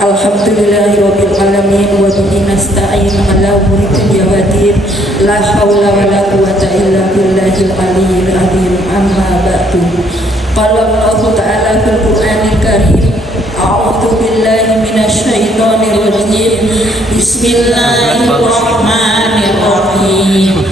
Alhamdulillahirabbil alamin wa bihi nasta'in ala umuri dunya waddin la haula wala quwwata illa billahil aliyyil azim amma ba'du. Qala Allah ta'ala fil Qur'anil Karim a'udzu billahi minasy syaithanir rajim bismillahirrahmanirrahim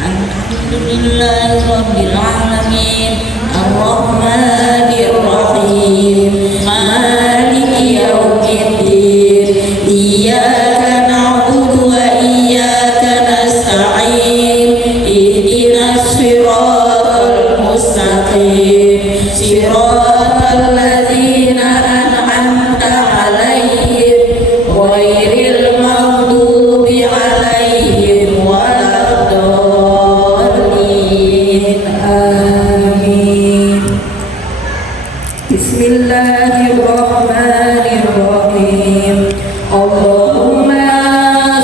alhamdulillahirabbil alamin arrahmanir rahim maliki yaumiddin iyyaka na'budu wa iyyaka nasta'in ihdinas siratal mustaqim siratal ladzina an'amta 'alaihim ghairil maghdubi 'alaihim waladdallin amin. Bismillahirrahmanirrahim. Allahumma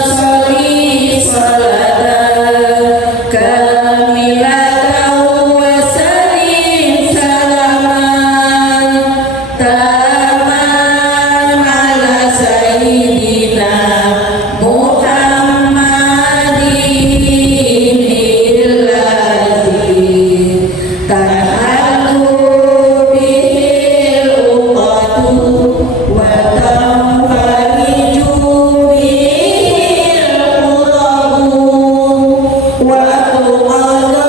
sholli sholatan kamilatan wa sallim salaman taman ala sayyidina Muhammadin illadzi tahallu bihil uqadu wa tanfariju bihil qurabu wa tuqada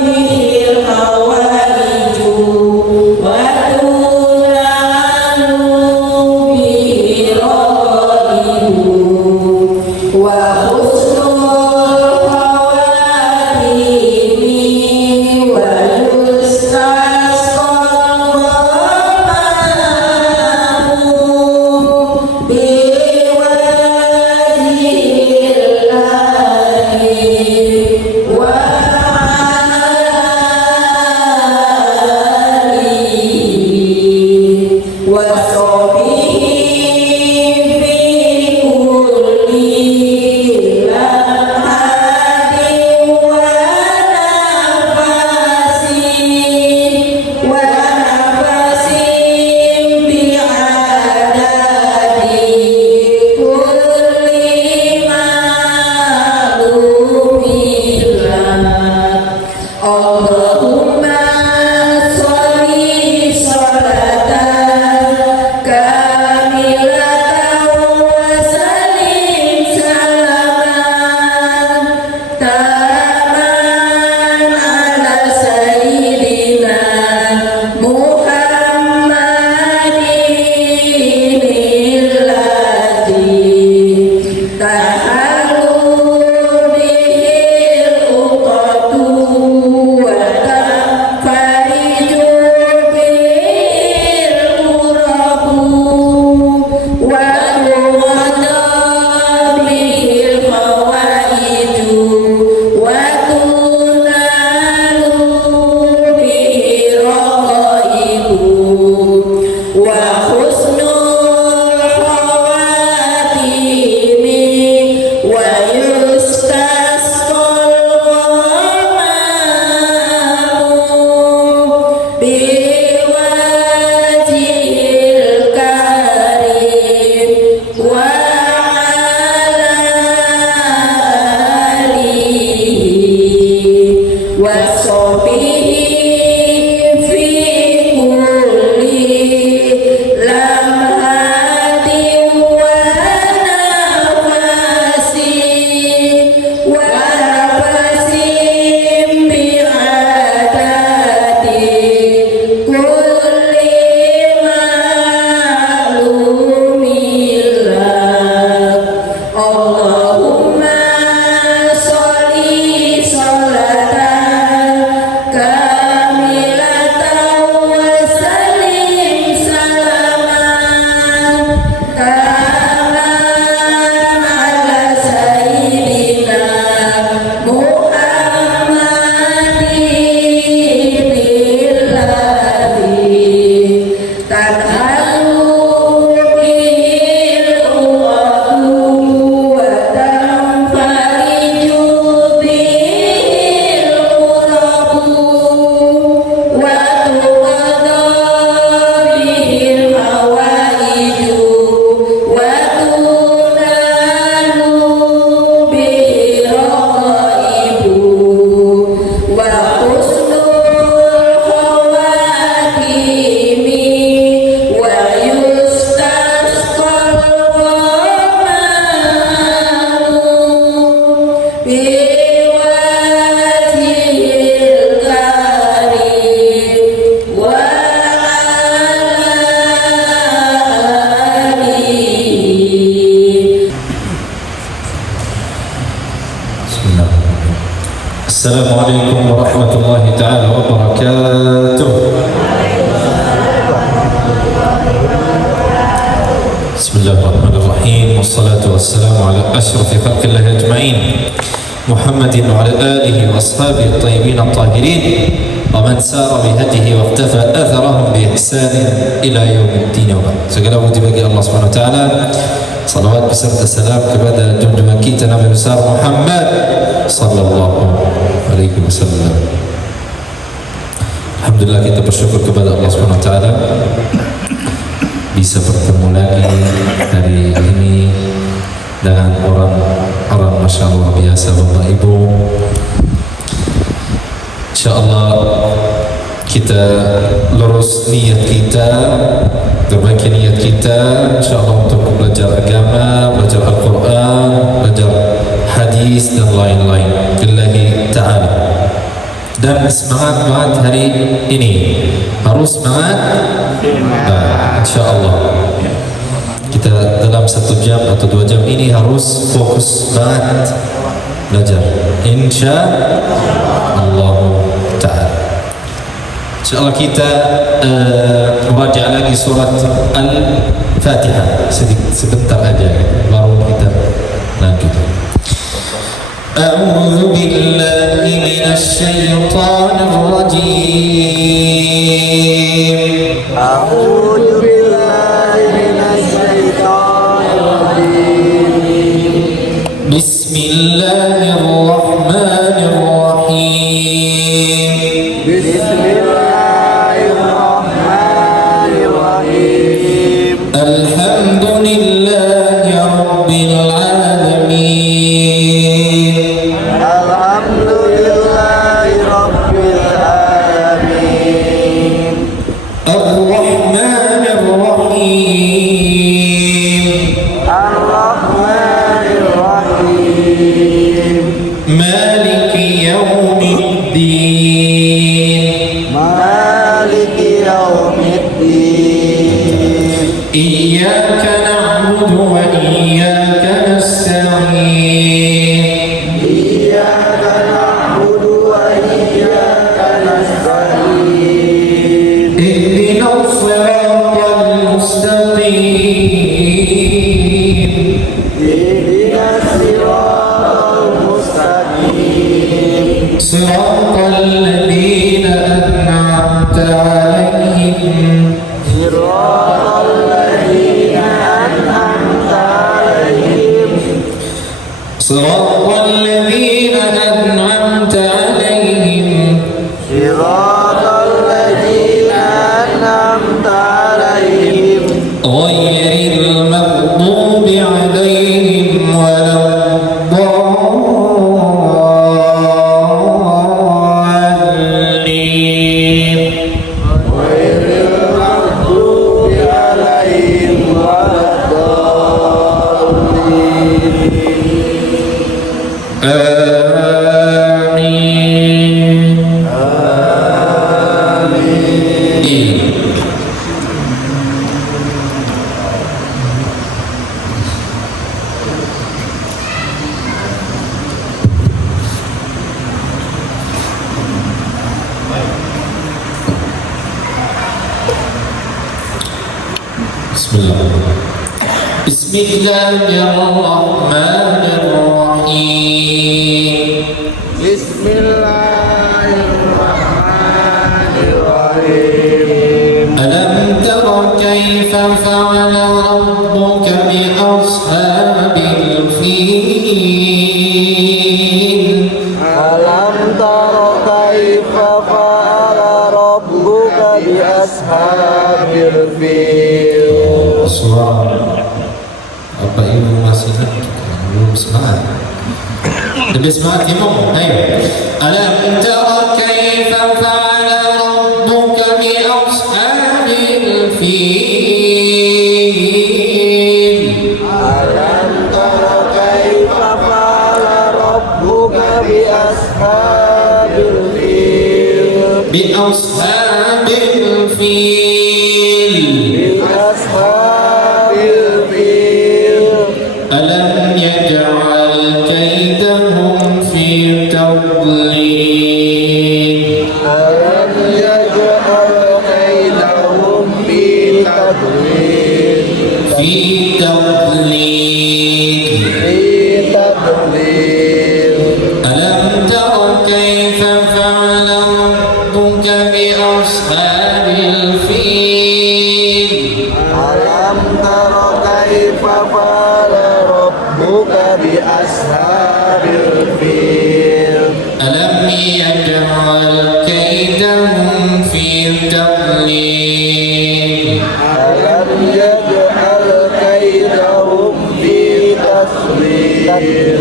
bihil hawaiju wa tunalu bihil ghaibu wa husnul khawatimi wa yustasqal ghamamu biwajhillahi wa alihi wa sahbihi fi kulli lamhatin wa nafasin bi'adadi kulli ma'lumin. Allahumma sholli sholatan kamilatan wa sallim salaman taman ala sayyidina Muhammadin illadzi tahallu bihil uqadu wa tanfariju bihil qurabu wa tuqada bihil hawaiju wa tunalu bihil ghaibu wa husnul khawatimi wa yustasqal ghamamu biwajhil karim wa ala alihi wa sahbihi fi kulli lamhatin wa nafasin bi'adadi kulli ma'lumin. Allahumma sholli sholatan الله تعالى وبركاته. بسم الله الرحمن الرحيم، والصلاة والسلام على أشرف خلق الله أجمعين، محمد وعلى آله وأصحابه الطيبين الطاهرين، ومن سار بهديه واقتفى أثرهم بإحسان إلى يوم الدين. وبعد. Segala puji bagi Allah Subhanahu wa taala. Salawat beserta salam kepada junjungan kita Nabi besar Muhammad sallallahu alaihi wasallam. Alhamdulillah, kita bersyukur kepada Allah Subhanahu wa taala bisa bertemu lagi hari ini dengan orang Masya Allah biasa, Bapak Ibu. InsyaAllah kita lurus niat kita, perbaiki niat kita InsyaAllah untuk belajar agama, belajar Al-Quran, belajar hadis dan lain-lain billahi ta'ala. Dan semangat banget hari ini, harus semangat. Nah, InsyaAllah kita dalam 1 jam atau 2 jam ini harus fokus banget belajar InsyaAllah ta'ala. InsyaAllah kita meraja lagi surat Al-Fatihah sebentar aja, baru kita lanjut. A'udzu billahi minasy syaithanir rajim. A'udzu billahi minasy syaithanir rajim. Bismillahirrahmanirrahim. Bismillahirrahmanirrahim. Alhamdulillahi rabbil alamin. Alhamdulillahi rabbil alamin. Ar-Rahmanir Rahim. Ar-Rahmanir Rahim. Maliki yaumiddin. Maliki yaumiddin. Iyyaka na'budu wa iyyaka nasta'in. Iyyaka na'budu wa iyyaka nasta'in. Ihdinas siratal mustaqim. Ihdinas siratal mustaqim. Siratal ladzina an'amta 'alaihim. Siratal ladzina an'amta 'alaihim. Siratal ladzina an'amta 'alaihim. Siratal ladzina an'amta 'alaihim. Ghairil maghdubi 'alaihim waladdallin. Ghairil maghdubi 'alaihim waladdallin. Amin. Amin. Bismillah. Bismillahirrahmanirrahim. Bismillahirrahmanirrahim. Alam tara kaifa fa'ala rabbuka bi ashabil fil. Alam tara kaifa fa'ala rabbuka bi ashabil fil. Suara apa ibu masih belum semangat? Lebih semangat ibu. Ayo. Alam tara kaifa fa'ala rabbuka bi ashabil fil. Alam tara kaifa fa'ala rabbuka bi ashabil fil. Bi ashabil fil. Bi ashabil fil. Alam yaj'al kaidahum fi tadlil. ألم يجعل كيدهم في تضليل في تضليل ألم تر كيف فعل ربك بأصحاب الفيل ألم تر كيف فعل ربك بأصحاب الفيل ألم يجعل كيدهم في تضليل ألم يجعل كيدهم في تضليل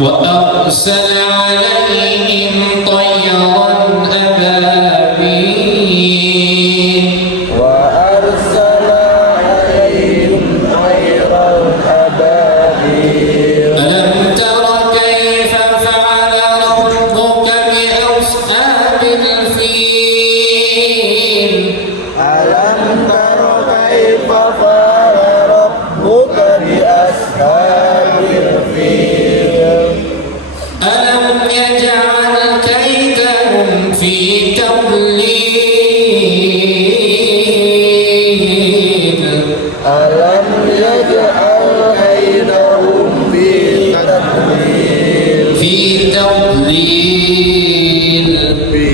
وأرسل عليهم طيرا أبابيل وأرسل عليهم طيرا أبابيل ألم تر كيف فعل ربك بأصحاب الفيل ألم تر كيف فعل ربك بأصحاب الفيل ألم يجعل كيدهم في تضليل ألم يجعل كيدهم في تضليل في تضليل في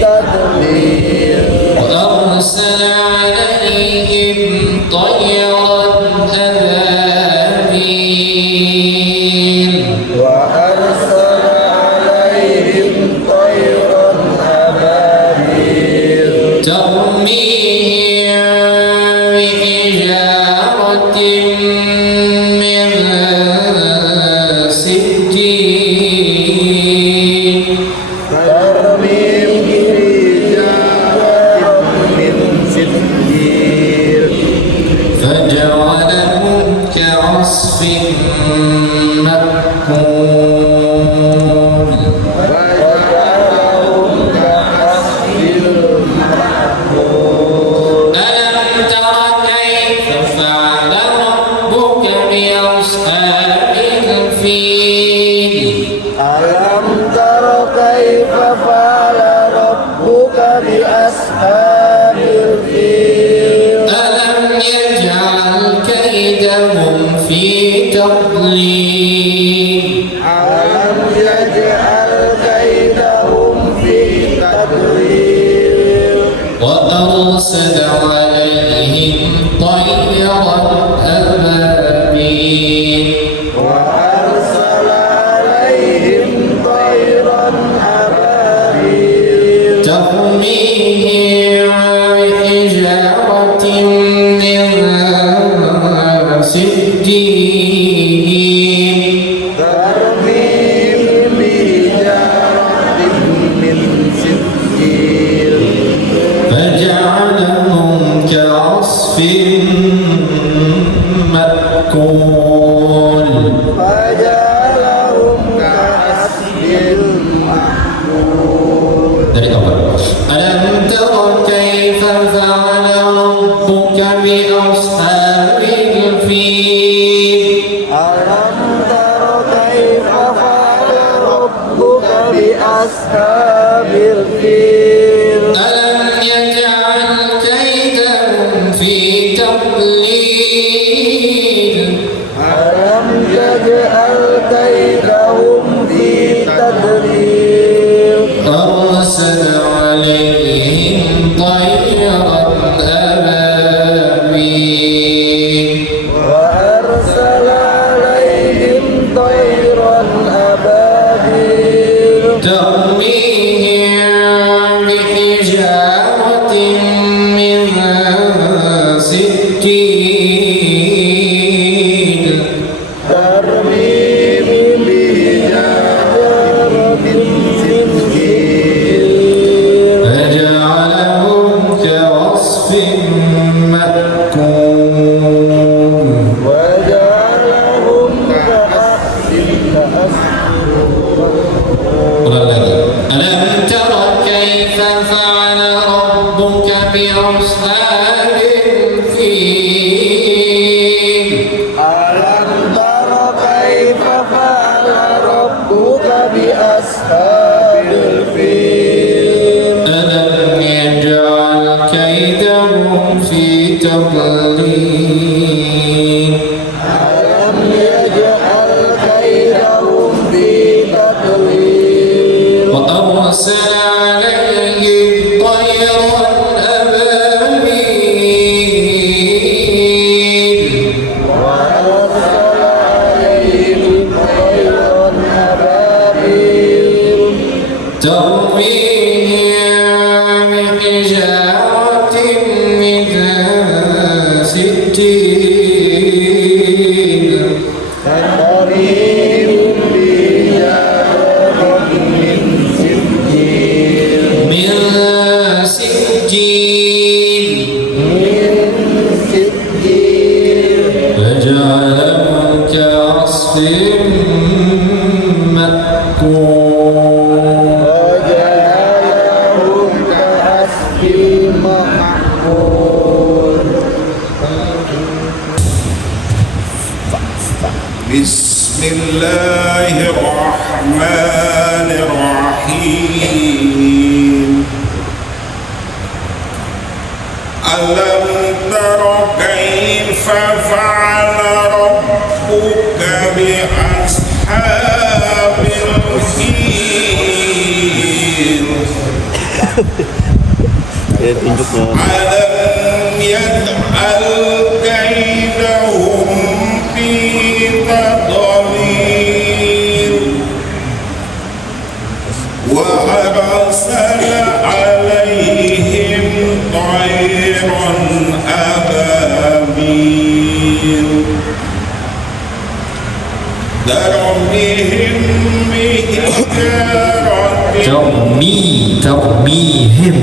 تضليل وأرسل عليهم طيرا أبابيل وأرسل عليهم طيرا أبابيل ترميهم بحجارة من سجيل ترميم بحجارة من سجيل فجعلهم كعصف مأكول وجعلهم كعصف مأكول ألم تر كيف فعل ربك بأصحاب الفيل ألم تر كيف فعل ربك بأصحاب الفيل ألم يجعل كيدهم في تضليل ألم يجعل كيدهم في تضليل وأرسل عليهم طيرا أبابيل وأرسل عليهم طيرا أبابيل ترميهم بحجارة من سجيل ترميم بحجارة من سجيل فجعلهم كعصف مأكول فجعلهم كعصف مأكول dari awal. Alam tara kaifa fa'ala rabbuka bi ashabil fil ألم تر كيف فعل ربك بأصحاب الفيل alam yaj'al kaidahum fi tadlil ألم يجعل كيدهم في تضليل أرسل عليهم طيرا أبابيل وأرسل عليهم طيرا أبابيل ترميهم بحجارة من سجيل ترميم بحجارة من سجيل فجعلهم كعصف مأكول وجعلهم كعصف ulang lagi. Alam tara kaifa fa'ala rabbuka bi ashabil fil ألم تر كيف فعل ربك بأصحاب الفيل Bismillahirrahmanirrahim. Alam tara kaifa fa'ala rabbuka bi ashabil fil. Alam yaj'al kaidahum fi tadlil wa arsala alaihim tayran ababil tarmihim bihijaratin ترميهم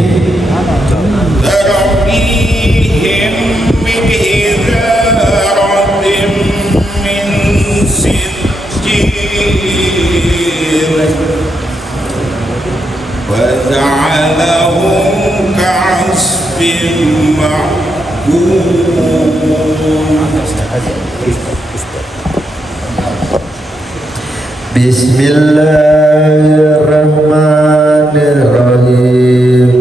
ترميهم بحجارة من سجيل وجعلهم كعصف مأكول. Bismillahirrahmanirrahim.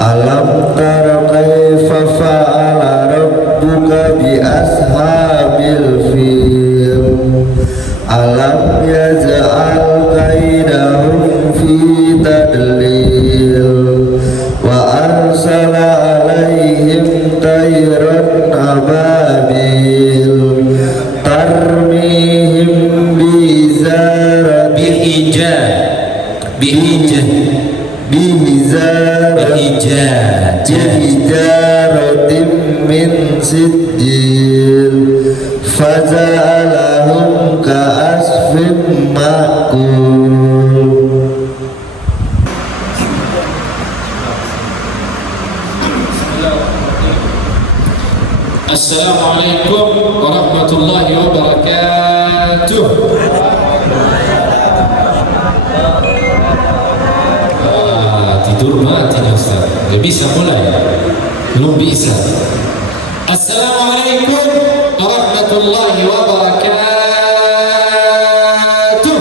Alam tara kaifa fa'ala rabbuka bi ashabil fil. Alam yaj'al kaidahum fi tadlil wa arsala alaihim tayran ababil tarmihim bihijaratin min sijil faja'alahum ka'asfin ma'kul. Assalamualaikum warahmatullahi wabarakatuh. Tidur mati nih Ustaz. Gak bisa mulai. Belum bisa. Assalamualaikum warahmatullahi wabarakatuh.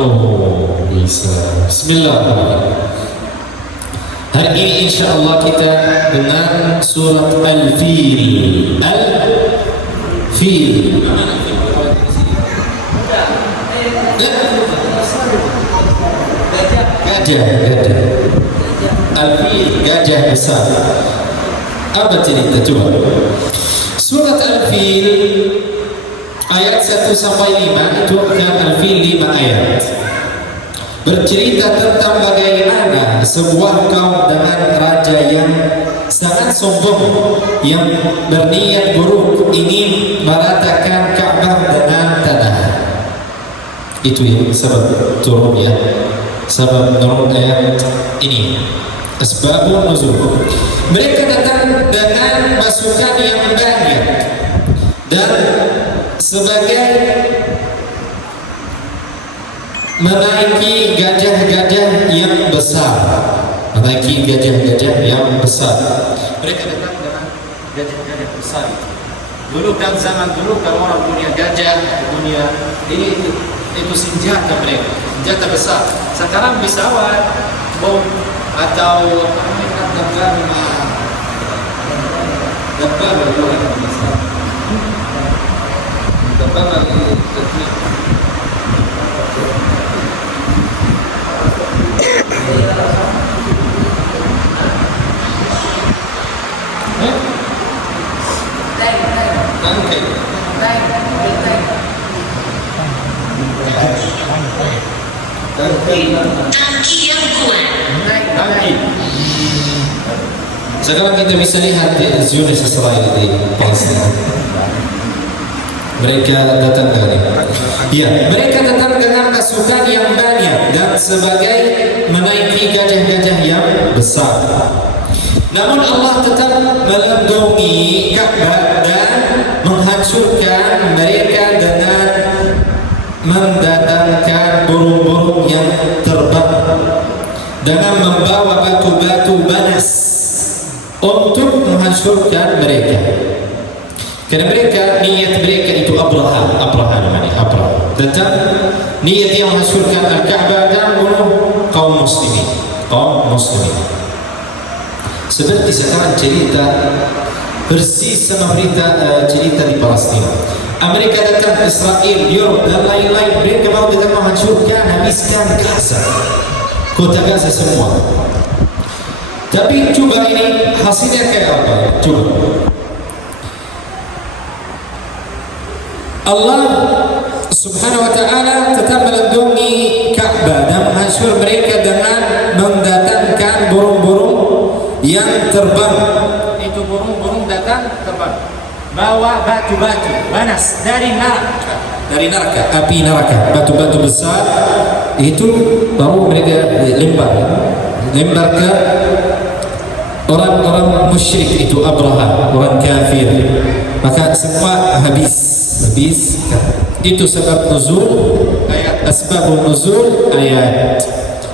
Oh, bisa. Bismillahirrahmanirrahim. Hari ini insyaallah kita dengan surat Al-Fil. Al-Fil. Gajah. Al-Fil, gajah besar. Apa cerita coba? Surat Al-Fil ayat 1 sampai 5 itu akan Al-Fil 5 ayat. Bercerita tentang bagaimana sebuah kaum dengan raja yang sangat sombong yang berniat buruk ingin meratakan Ka'bah dengan tanah. Itu yang sebab turun ya. Sebab turun ayat ini. Asbabun nuzul. Mereka datang dengan masukan yang banyak dan sebagai menaiki gajah-gajah yang besar. Menaiki gajah-gajah yang besar. Mereka datang dengan gajah-gajah besar. Dulu kan zaman dulu kalau orang punya gajah, punya ini itu senjata mereka, senjata besar. Sekarang pesawat, bom atau gambar Kaki yang kuat. Sekarang kita bisa lihat di Zionis Israel di Palestina. Mereka datang dari, ya, mereka datang dengan pasukan yang banyak dan sebagai menaiki gajah-gajah yang besar. Namun Allah tetap melindungi Ka'bah dan menghancurkan mereka dengan mendatangkan burung-burung yang terbang dengan membawa batu-batu panas untuk menghancurkan mereka. Karena niat mereka itu Abraha namanya, datang niat yang menghancurkan Al-Ka'bah dan bunuh kaum muslimin. Seperti sekarang cerita persis sama berita cerita di Palestina. Amerika datang ke Israel, York dan lain-lain. Mereka mau datang menghancurkan, habiskan Gaza, kota Gaza semua. Tapi coba ini hasilnya kayak apa? Coba. Allah Subhanahu wa ta'ala tetap melindungi Ka'bah dan menghancur mereka dengan mendatangkan burung-burung yang terbang. Itu burung-burung datang terbang, bawa batu-batu panas dari neraka, api neraka, batu-batu besar itu baru mereka lempar ke orang-orang musyrik itu, Abraha, orang kafir, maka semua habis. Itu sebab nuzul ayat, asbabun nuzul ayat.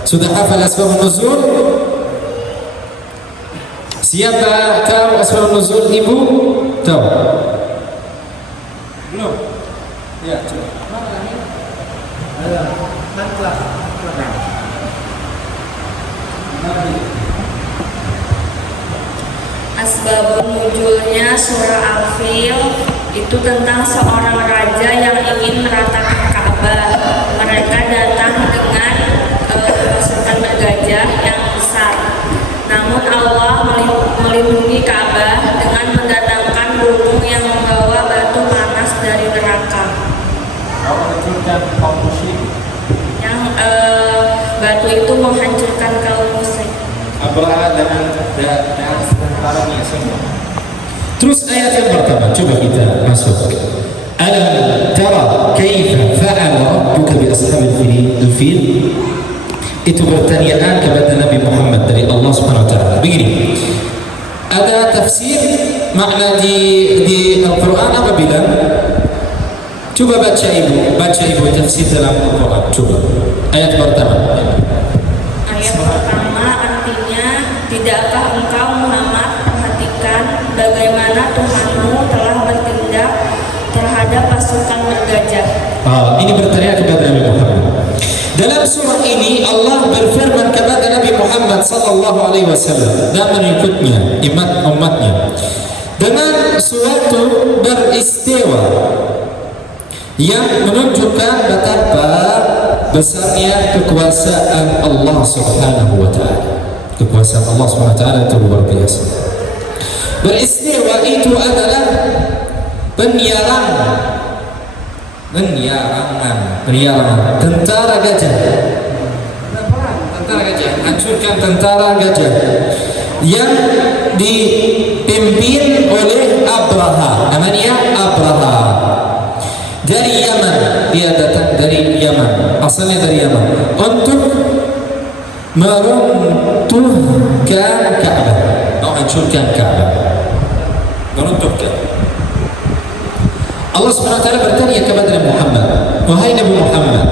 Sudah hafal asbabun nuzul? Siapa tahu asbabun nuzul? Ibu tahu? Belum? Ya, coba. Asbabun nuzulnya surah Al-Fil itu tentang seorang raja yang ingin meratakan Ka'bah. Mereka datang dengan pasukan bergajah yang besar. Namun Allah melindungi Ka'bah dengan mendatangkan burung yang membawa batu panas dari neraka. Yang batu itu menghancurkan kaum musyrik. Abraha dan tentaranya semua. Terus ayat yang pertama, coba kita masuk. Alam tara kaifa fa'ala rabbuka bi ashabil fil? Itu pertanyaan kepada Nabi Muhammad dari Allah Subhanahu wa taala. Begini. Ada tafsir makna di Al-Qur'an apa bilang? Coba baca ibu tafsir dalam Al-Qur'an. Coba. Ayat pertama. Ayat pertama artinya, tidakkah engkau Muhammad perhatikan bagaimana Tuhanmu telah bertindak terhadap pasukan bergajah. Ini bertanya kepada Nabi Muhammad. Dalam surah ini Allah berfirman kepada Nabi Muhammad sallallahu alaihi wasallam dan mengikutnya, umatnya, dengan suatu beristiwa yang menunjukkan betapa besarnya kekuasaan Allah Subhanahu wa taala. Kekuasaan Allah Subhanahu wa taala itu luar biasa. Beristiwa itu adalah penyerangan tentara gajah, hancurkan tentara gajah yang dipimpin oleh Abraha, namanya Abraha, dari Yaman. Dia datang dari Yaman, asalnya dari Yaman, untuk meruntuhkan Ka'bah, menghancurkan Ka'bah, meruntuhkan. Allah SWT bertanya kepada Nabi Muhammad, wahai Nabi Muhammad,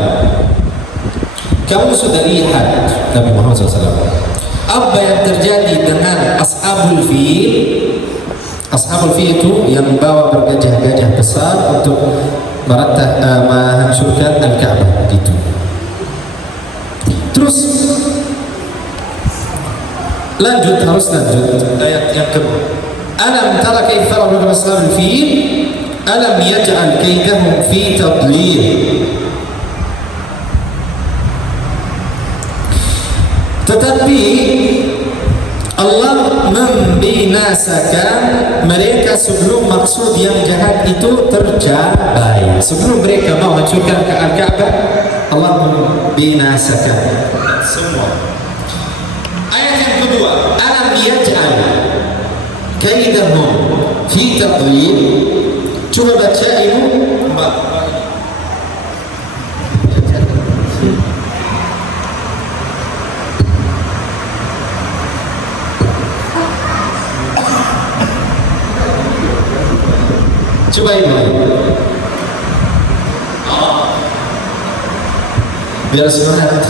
kamu sudah lihat Nabi Muhammad SAW apa yang terjadi dengan Ashabul Fil? Ashabul Fil itu yang membawa bergajah-gajah besar untuk menghancurkan Al-Ka'bah gitu. Terus harus lanjut ayat yang kedua. Alam tara kaifa rabbaka ashabul fil? Alam yaj'al kaidahum fi tadlil. Tetapi Allah membinasakan mereka sebelum maksud yang jahat itu tercapai. Sebelum mereka mau hancurkan Al-Ka'bah, Allah binasakan semua. Ayat yang kedua, alam yaj'al kaidahum fi tadlil. Coba baca ibu Mbak. Coba ibu. Biar semangat.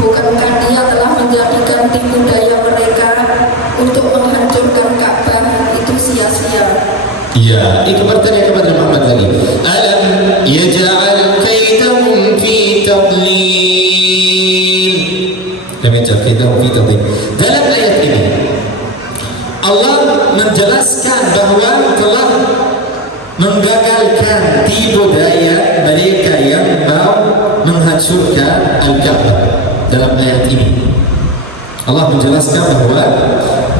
Bukankah dia telah menjadikan tipu daya mereka untuk menghancurkan Ka'bah itu sia-sia? Ya, itu bertanya kepada Muhammad lagi. Alam yaj'al kaidahum fi tadlil. Lam yaj'al kaidahum fi tadlil. Dalam ayat ini Allah menjelaskan bahwa telah menggagalkan tipu daya mereka yang mau menghancurkan Al-Ka'bah. Dalam ayat ini Allah menjelaskan bahwa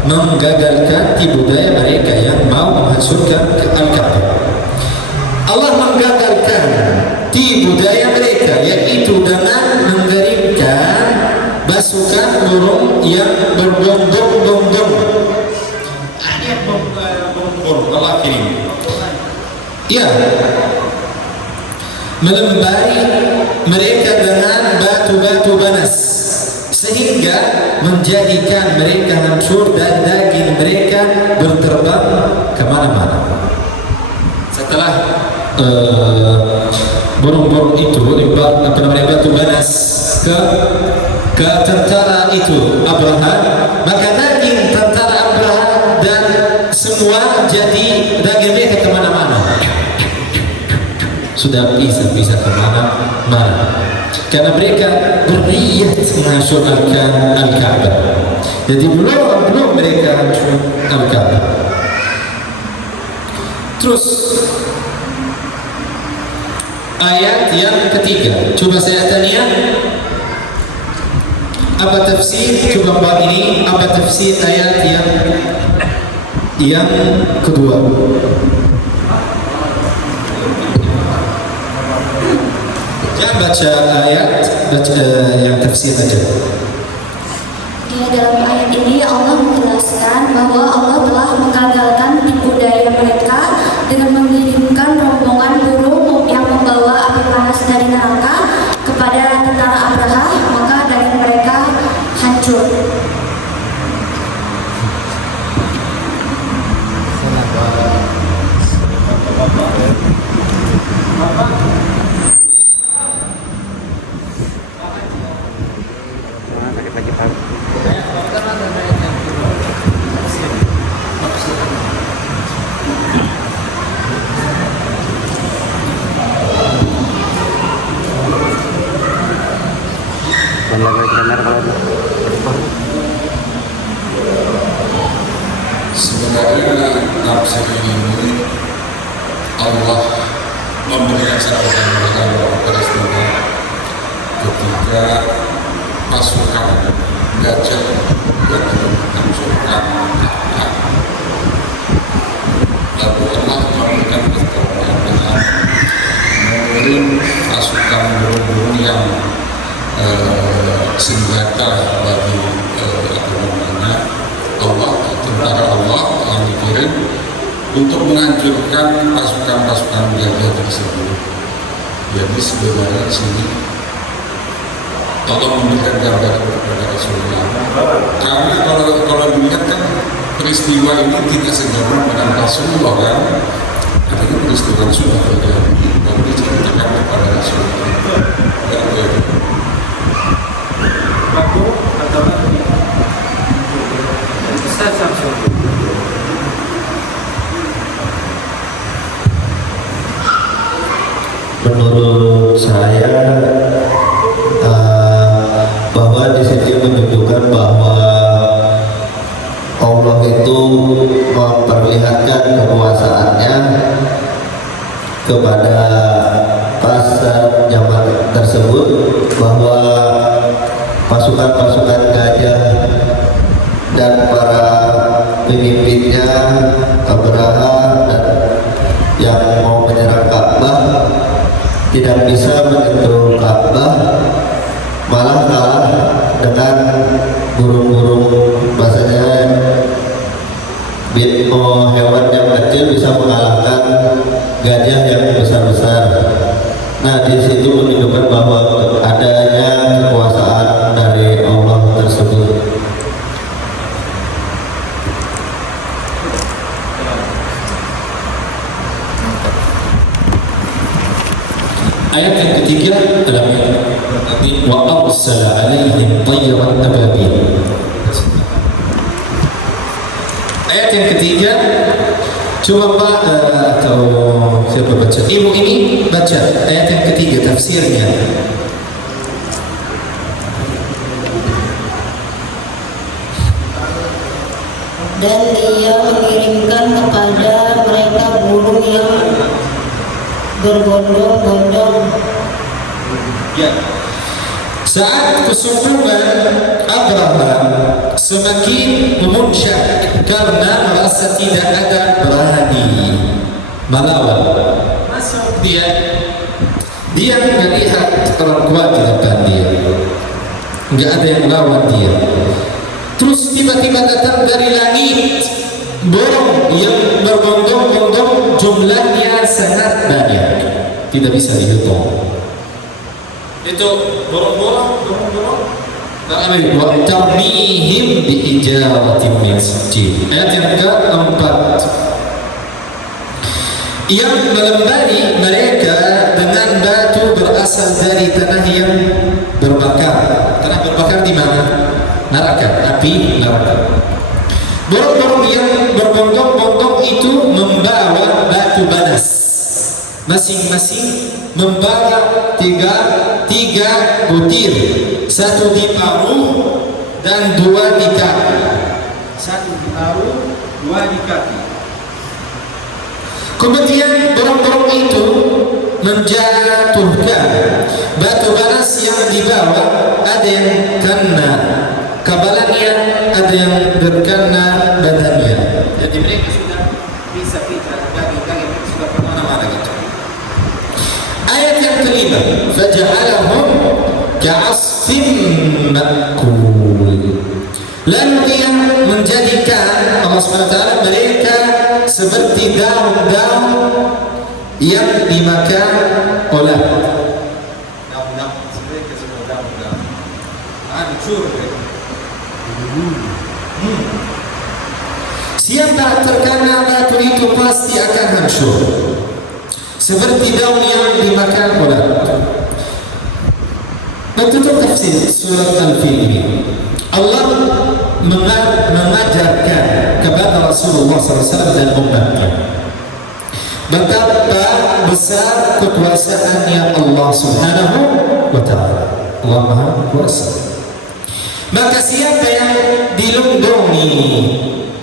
menggagalkan tipu daya mereka yang mau menghancurkan Al-Ka'bah. Allah menggagalkan tipu daya mereka yaitu dengan mengerimkan pasukan burung yang berbondong-bondong. Ayat burung Allah kirim. Ya, melembari mereka dengan batu-batu panas sehingga menjadikan mereka hancur dan daging mereka berterbang kemana-mana. Setelah burung-burung itu lempar batu panas ke tentara itu Abraha, maka daging tentara Abraha dan semua jadi daging mereka kemana-mana. Sudah bisa kemana-mana karena mereka berniat menghancurkan Al-Ka'bah. Jadi belum mereka hancur Al-Ka'bah. Terus ayat yang ketiga, coba saya tanya, apa tafsir? Coba Pak ini apa tafsir ayat yang kedua? Jangan baca ayat, baca yang tafsir saja. Di dalam ayat ini Allah menjelaskan bahwa Allah telah menggagalkan tipu daya mereka dengan mengirimkan rombongan burung yang membawa api panas dari neraka kepada tentara Abraha, maka daging mereka hancur. Sebenarnya tafsir ini Allah memberikan satu gambaran kepada kita ketika pasukan gajah yang menghancurkan Ka'bah, lalu Allah memberikan pertolongan dengan mengirim pasukan burung-burung yang senjata bagi Allah, tentara Allah yang dikirim untuk menghancurkan pasukan-pasukan gajah tersebut. Jadi sebenarnya di sini Allah memberikan gambaran kepada Rasulullah. Kami kalau dilihat kan peristiwa ini tidak segera dengan Rasulullah kan, artinya peristiwa sudah terjadi baru diceritakan kepada Rasulullah. Aku atau Ustaz Samsul. Menurut saya bahwa di situ menunjukkan bahwa Allah itu memperlihatkan kekuasaannya kepada pasar zaman tersebut, bahwa pasukan-pasukan gajah dan para pemimpinnya Abraha dan yang mau menyerang Ka'bah tidak bisa menyentuh Ka'bah, malah kalah dengan burung-burung, bahasanya hewan yang kecil bisa mengalahkan gajah yang besar-besar. Nah, di situ menunjukkan bahwa adanya kekuasaan dari Allah tersebut. Ayat yang ketiga adalah wa arsala alaihim tayran ababil. Ayat yang ketiga, coba Pak atau siapa baca? Ibu ini baca ayat yang ketiga tafsirnya. Dan Dia mengirimkan kepada mereka burung yang berbondong-bondong. Ya. Saat kesombongan Abraham semakin memuncak karena merasa tidak ada berani melawan, masuk dia melihat orang kuat di depan dia, nggak ada yang melawan dia. Terus tiba-tiba datang dari langit burung yang berbondong-bondong, jumlahnya sangat banyak, tidak bisa dihitung. Itu burung-burung wa tarmihim biijaratin min sijil. Ayat yang keempat, yang melempari mereka dengan batu berasal dari tanah yang berbakar. Tanah berbakar di mana? Neraka, api neraka. Burung-burung yang berbondong-bondong itu membawa batu banas, masing-masing membawa tiga butir, satu di paruh dan dua di kaki. Satu di paruh, dua di kaki. Kemudian burung-burung itu menjatuhkan batu banas yang dibawa, ada yang kena kabalannya, ada yang terkena badannya. Jadi mereka sudah bisa kita kaki-kaki sudah kemana-mana gitu. Ayat yang kelima, faja'alahum ka'asfin ma'kul. Lalu dia menjadikan Allah SWT mereka seperti daun-daun yang dimakan oleh daun-daun. Mereka semua daun-daun hancur. Siapa terkena batu itu pasti akan hancur, seperti daun yang dimakan ulat. Betul tafsir surat Al-Fil ini, Allah mengajarkan kepada Rasulullah SAW dan umatnya betapa besar kekuasaannya Allah Subhanahu wa Ta'ala. Allah Maha Kuasa. Maka siapa yang dilindungi,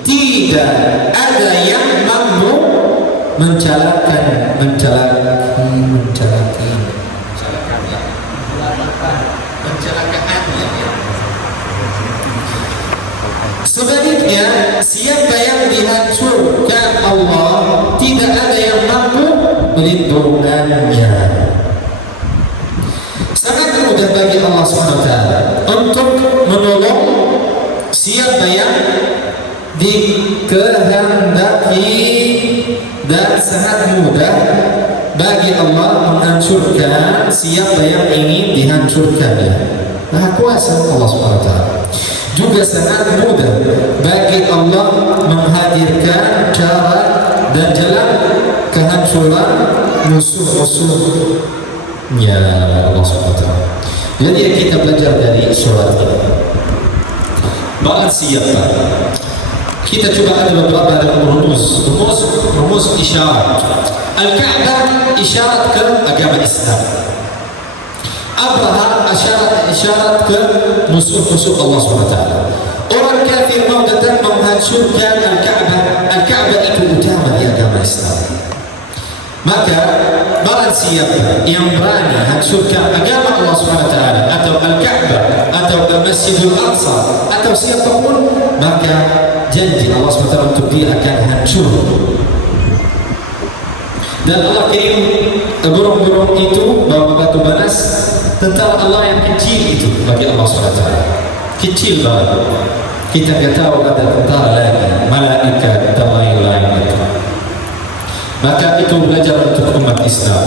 tidak ada yang mampu mencalakan sebaliknya, siapa yang dihancurkan Allah, tidak ada yang mampu melindunginya. Sangat mudah bagi Allah SWT untuk menolong siapa yang dikehendaki, dan sangat mudah bagi Allah menghancurkan siapa yang ingin dihancurkannya. Maha kuasa Allah SWT. Juga sangat mudah bagi Allah menghadirkan cara dan jalan kehancuran musuh-musuhnya Allah SWT. Jadi yang kita belajar dari surat ini, bahwa siapa? Kita coba ada beberapa rumus isyarat. Al-Ka'bah isyarat ke agama Islam. Abraham isyarat ke musuh-musuh Allah SWT. Orang kafir mau datang menghancurkan Al-Ka'bah. Al-Ka'bah itu utama di agama Islam. Maka barang siapa yang berani hancurkan agama Allah SWT atau Al-Ka'bah atau Al-Masjidul Aqsa atau siapapun, maka janji Allah SWT untuk dia akan hancur. Dan Allah kirim burung-burung itu tentara Allah yang kecil itu bagi Allah SWT, kecil banget. Kita nggak tahu ada tentara lagi, malaikat dan lain-lain itu. Maka itu belajar untuk umat Islam.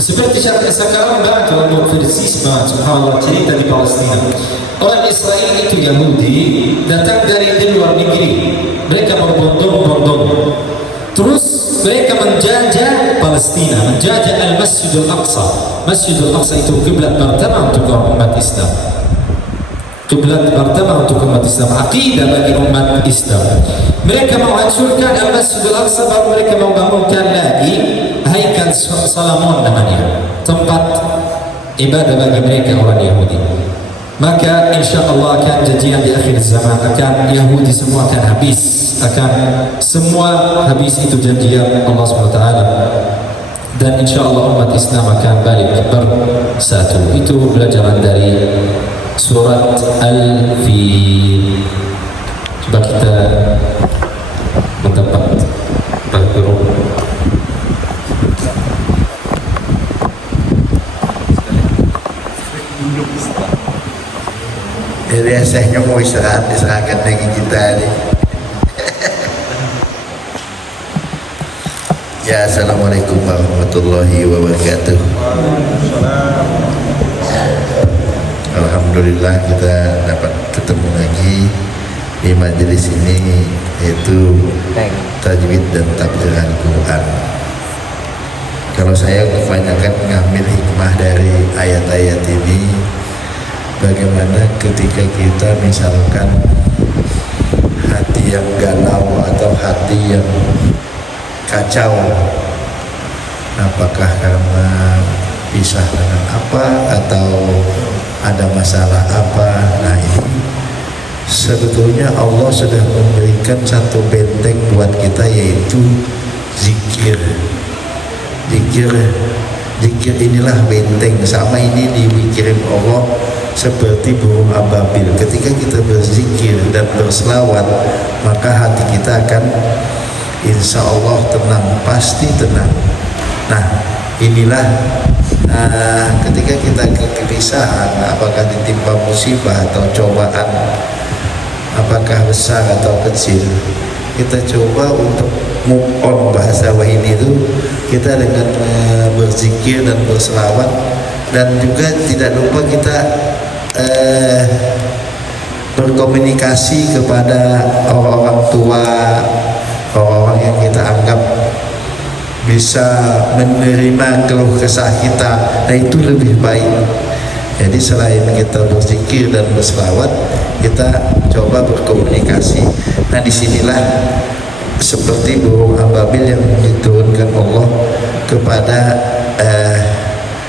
Seperti sekarang banyak orang Filistin, subhanallah, cerita di Palestina. Orang Israel itu Yahudi datang dari luar negeri, mereka berbondong-bondong. Terus mereka menjajah Palestina, menjajah Al-Masjidul Aqsa. Masjidul Aqsa itu kiblat pertama untuk umat Islam. Kiblat pertama untuk umat Islam, akidah bagi umat Islam. Mereka mau hancurkan Al-Masjidul Aqsa, baru mereka mau bangunkan lagi Haikal Salomon namanya, tempat ibadah bagi mereka orang Yahudi. Maka insya Allah akan janjian di akhir zaman, akan Yahudi semua akan habis, akan semua habis, itu janjian Allah SWT. Dan insya Allah umat Islam akan balik bersatu. Itu pelajaran dari surat Al-Fil. Coba kita mendapat bergurau. Biasanya mau istirahat diserahkan lagi kita nih. Ya, assalamualaikum warahmatullahi wabarakatuh. Alhamdulillah kita dapat ketemu lagi di majelis ini, yaitu tajwid dan tafsir Al-Quran. Kalau saya kebanyakan ngambil hikmah dari ayat-ayat ini, bagaimana ketika kita misalkan hati yang galau atau hati yang kacau, apakah karena pisah dengan apa atau ada masalah apa. Nah, ini sebetulnya Allah sudah memberikan satu benteng buat kita, yaitu zikir. Zikir inilah benteng. Sama ini dikirim Allah seperti burung ababil. Ketika kita berzikir dan berselawat, maka hati kita akan insya Allah tenang, pasti tenang. Nah, inilah ketika kita kegelisahan, apakah ditimpa musibah atau cobaan, apakah besar atau kecil, kita coba untuk move on, bahasa Wahini itu kita dengan berzikir dan berselawat, dan juga tidak lupa kita berkomunikasi kepada orang-orang tua, orang-orang yang kita anggap bisa menerima keluh kesah kita. Nah, itu lebih baik. Jadi selain kita berzikir dan berselawat, kita coba berkomunikasi. Nah, disinilah seperti burung ababil yang diturunkan Allah kepada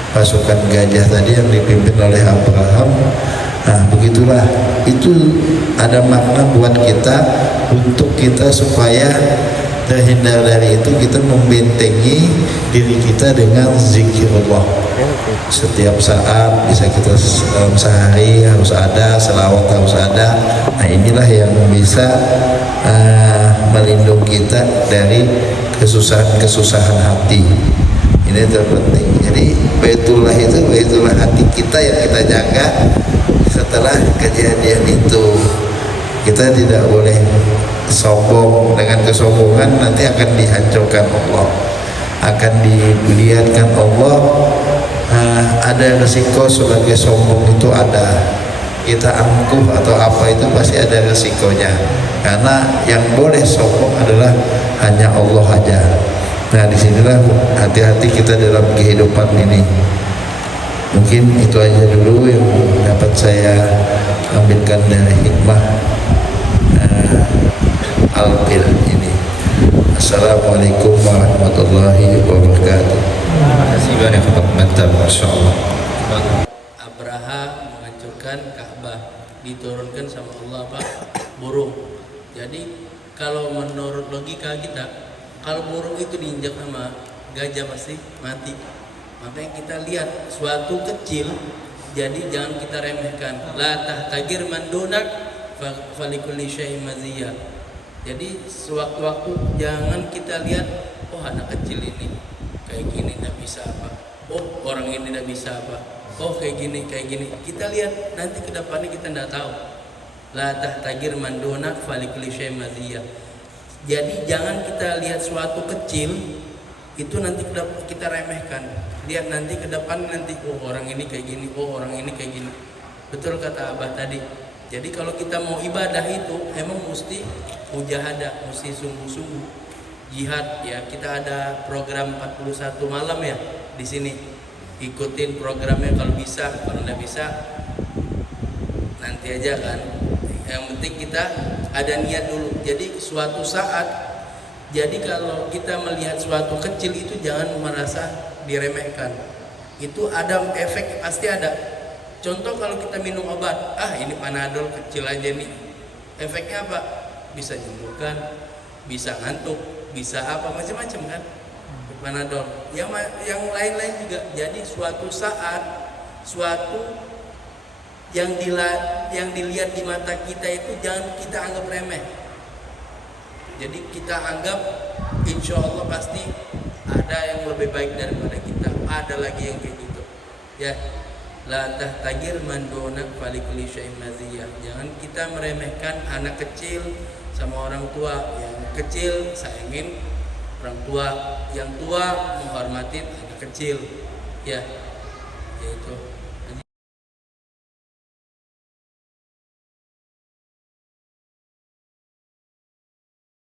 pasukan gajah tadi yang dipimpin oleh Abraham. Nah, begitulah, itu ada makna buat kita, untuk kita supaya terhindar dari itu, kita membentengi diri kita dengan zikirullah. Setiap saat bisa kita sehari harus ada, selawat harus ada. Nah, inilah yang bisa melindungi kita dari kesusahan hati. Ini terpenting. Jadi baitullah itu baitullah hati kita yang kita jaga. Setelah kejadian itu, kita tidak boleh sombong. Dengan kesombongan nanti akan dihancurkan Allah, akan dilihatkan Allah. Ada resiko sebagai sombong itu ada. Kita angkuh atau apa itu pasti ada resikonya, karena yang boleh sombong adalah hanya Allah aja. Nah, disinilah hati-hati kita dalam kehidupan ini. Mungkin itu aja dulu yang dapat saya ambilkan dari hikmah Al-Fil ini. Assalamualaikum warahmatullahi wabarakatuh. Terima kasih banyak, mantap, masya Allah. Abraha menghancurkan Ka'bah, diturunkan sama Allah apa? Burung. Jadi kalau menurut logika kita, kalau burung itu diinjak sama gajah pasti mati. Makanya kita lihat suatu kecil, jadi jangan kita remehkan. La tahtajir man dunak falikulli syai'in maziyah. Jadi sewaktu-waktu jangan kita lihat, oh anak kecil ini kayak gini, tidak bisa apa. oh orang ini tidak bisa apa, oh kayak gini. Kita lihat nanti ke depannya, kita tidak tahu. La tahtagir man dunak falikuli syai maziyah. Jadi jangan kita lihat suatu kecil itu nanti kita remehkan. Lihat nanti ke depan, nanti oh orang ini kayak gini, oh orang ini kayak gini. Betul kata Abah tadi. Jadi kalau kita mau ibadah itu emang mesti mujahadah, mesti sungguh-sungguh jihad ya. Kita ada program 41 malam ya di sini. Ikutin programnya kalau bisa, kalau nggak bisa nanti aja kan. Yang penting kita ada niat dulu. Jadi suatu saat, jadi kalau kita melihat suatu kecil itu jangan merasa diremehkan. Itu ada efek, pasti ada. Contoh kalau kita minum obat, ini Panadol kecil aja nih. Efeknya apa? Bisa jenuhkan, bisa ngantuk, bisa apa macam-macam kan? Panadol. Yang lain-lain juga. Jadi suatu saat, suatu yang dilihat di mata kita itu jangan kita anggap remeh. Jadi kita anggap insya Allah pasti ada yang lebih baik daripada kita. Ada lagi yang kayak gitu. Ya, la tahtagir man dunak falikuli syai maziyah. Jangan kita meremehkan anak kecil sama orang tua. Yang kecil sayangin orang tua, yang tua menghormati anak kecil. Ya, yaitu